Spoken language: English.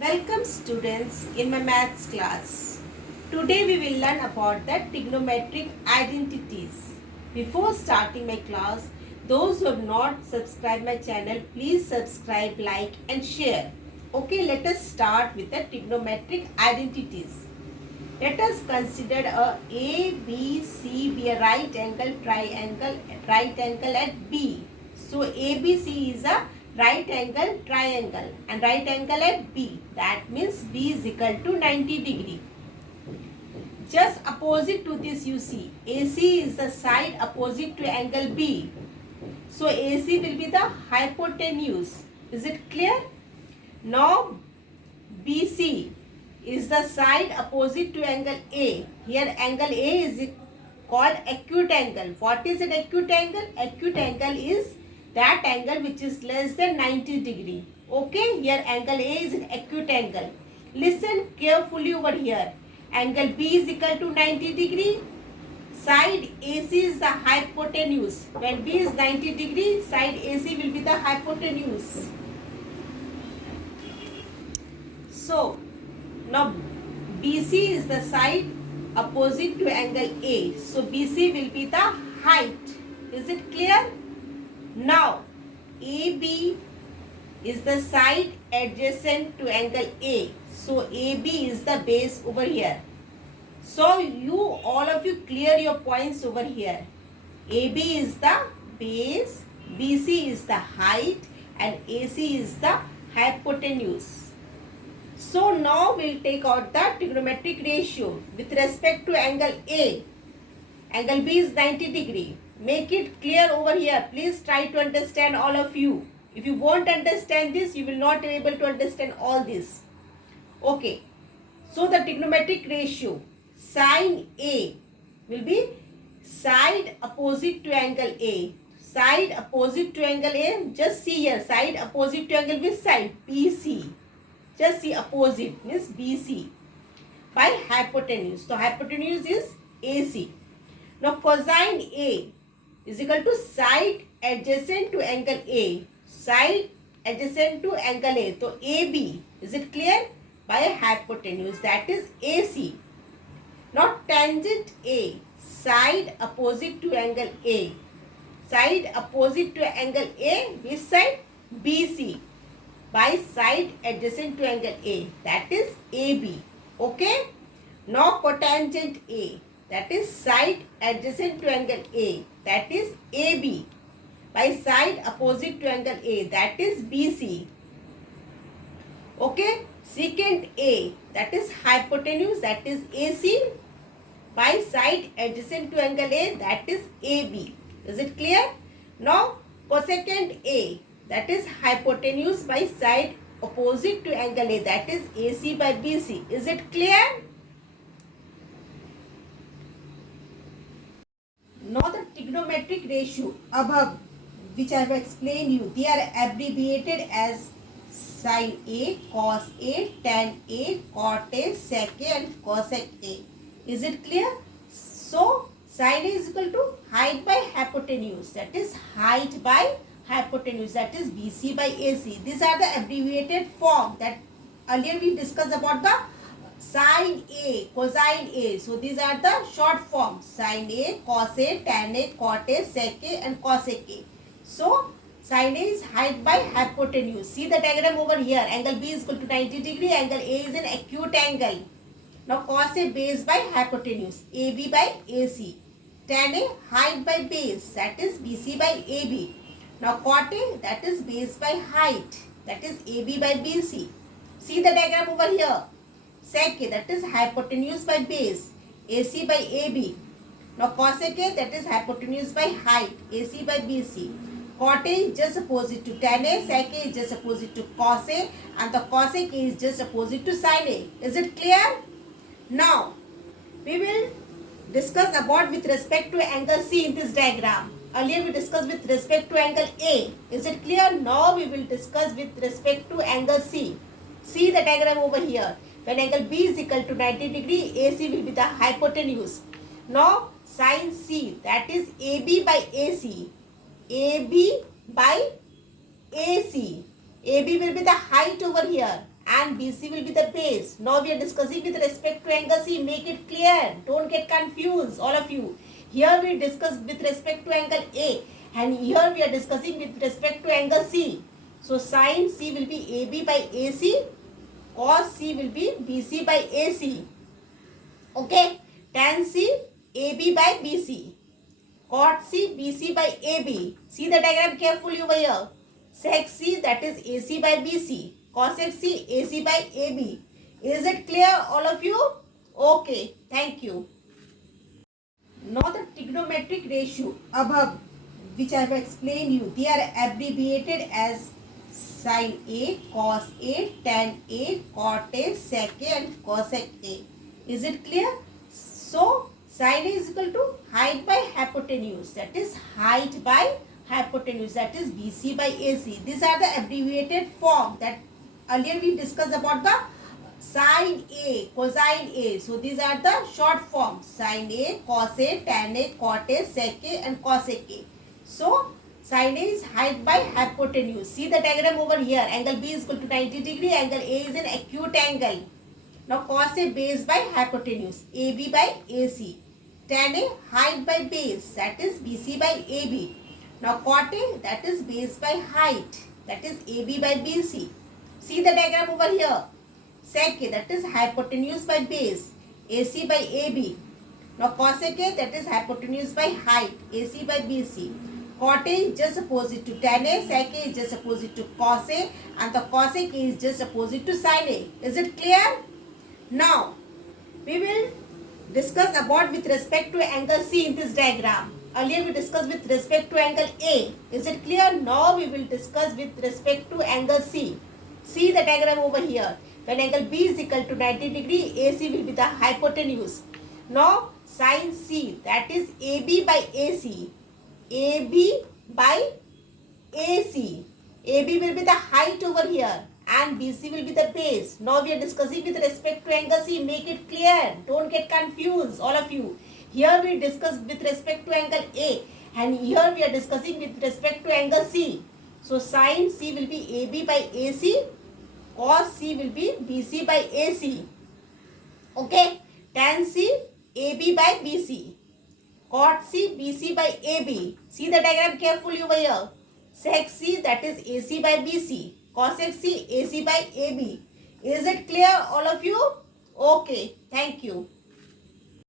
Welcome students in my maths class. Today we will learn about the trigonometric identities. Before starting my class, those who have not subscribed my channel, please subscribe, like and share. Okay, let us start with the trigonometric identities. Let us consider a ABC be a right angle triangle at B. So ABC is a right angle triangle and right angle at B. That means B is equal to 90 degree. Just opposite to this you see AC is the side opposite to angle B. So AC will be the hypotenuse. Is it clear? Now BC is the side opposite to angle A. Here angle A is called acute angle. What is an acute angle? Acute angle is that angle which is less than 90 degree. Okay, here angle A is an acute angle. Listen carefully over here. Angle B is equal to 90 degree. Side AC is the hypotenuse. When B is 90 degree, side AC will be the hypotenuse. So, now BC is the side opposite to angle A. So, BC will be the height. Is it clear? Now, AB is the side adjacent to angle A. So, AB is the base over here. So, all of you clear your points over here. AB is the base, BC is the height and AC is the hypotenuse. So, now we will take out the trigonometric ratio with respect to angle A. Angle B is 90 degree. Make it clear over here. Please try to understand all of you. If you won't understand this, you will not be able to understand all this. Okay. So, the trigonometric ratio, sine A will be side opposite to angle A. Side opposite to angle A, just see here, side opposite to angle which side? BC. Just see opposite means BC by hypotenuse. So, hypotenuse is AC. Now, cosine A is equal to side adjacent to angle A. Side adjacent to angle A. So, AB, is it clear? By hypotenuse, that is AC. Now, tangent A, side opposite to angle A. Side opposite to angle A, which side? BC. By side adjacent to angle A, that is AB. Okay? Now, cotangent A, that is side adjacent to angle A, that is AB. By side opposite to angle A, that is BC. Okay? Secant A, that is hypotenuse, that is AC. By side adjacent to angle A, that is AB. Is it clear? Now, cosecant A, that is hypotenuse by side opposite to angle A, that is AC by BC. Is it clear? Now the trigonometric ratio above which I have explained you, they are abbreviated as sin A, cos A, tan A, cot A, sec A and cosec A. Is it clear? So, sin A is equal to height by hypotenuse, that is height by hypotenuse, that is BC by AC. These are the abbreviated form that earlier we discussed about the sin A, cosine A. So, these are the short forms, sin A, cos A, tan A, cot A, sec A and cosec A. So, sin A is height by hypotenuse. See the diagram over here. Angle B is equal to 90 degree. Angle A is an acute angle. Now, cos A base by hypotenuse. AB by AC. Tan A height by base. That is BC by AB. Now, cot A, that is base by height. That is AB by BC. See the diagram over here. Sec A, that is hypotenuse by base. AC by AB. Now, cosec A, that is hypotenuse by height. AC by BC. Cot A is just opposite to tan A, sec A is just opposite to cos A and the cosec A is just opposite to sin A. Is it clear? Now, we will discuss about with respect to angle C in this diagram. Earlier we discussed with respect to angle A. Is it clear? Now we will discuss with respect to angle C. See the diagram over here. When angle B is equal to 90 degree, AC will be the hypotenuse. Now, sin C, that is AB by AC. AB by AC. AB will be the height over here. and BC will be the base. Now we are discussing with respect to angle C. Make it clear. Don't get confused, all of you. Here we discuss with respect to angle A, and here we are discussing with respect to angle C. So sin C will be AB by AC, cos C will be BC by AC. Okay, tan C AB by BC, cot C BC by AB. See the diagram carefully over here. Sec C, that is AC by BC, cosec C AC by AB. Is it clear, all of you? Okay, thank you. Now the trigonometric ratio above, which I have explained you, they are abbreviated as sin A, cos A, tan A, cot A, sec A and cosec A. Is it clear? So sin A is equal to height by hypotenuse, that is height by hypotenuse, that is BC by AC. These are the abbreviated form that earlier we discussed about the sin A, cosine A. So these are the short forms: sin A, cos A, tan A, cot A, sec A and cosec A. So sin A is height by hypotenuse. See the diagram over here. Angle B is equal to 90 degree. Angle A is an acute angle. Now cos A base by hypotenuse. AB by AC. Tan A height by base, that is BC by AB. Now cot A, that is base by height, that is AB by BC. See the diagram over here. Sec A, that is hypotenuse by base, AC by AB. Now cosec A, that is hypotenuse by height, AC by BC. Cot A is just opposite to tan A, sec A is just opposite to cos A, and the cosec A is just opposite to sin A. Is it clear? Now we will discuss about with respect to angle C in this diagram. Earlier we discussed with respect to angle A. Is it clear? Now we will discuss with respect to angle C. See the diagram over here. When angle B is equal to 90 degree, AC will be the hypotenuse. Now sin C, that is AB by AC. AB by AC. AB will be the height over here and BC will be the base. Now we are discussing with respect to angle C. Make it clear. Don't get confused, all of you. Here we discuss with respect to angle A, and here we are discussing with respect to angle C. So sin C will be AB by AC, cos C will be BC by AC. Okay, tan C AB by BC, cot C BC by AB. See the diagram carefully over here. Sec C, that is AC by BC, cosec C AC by AB. Is it clear, all of you? Okay, thank you.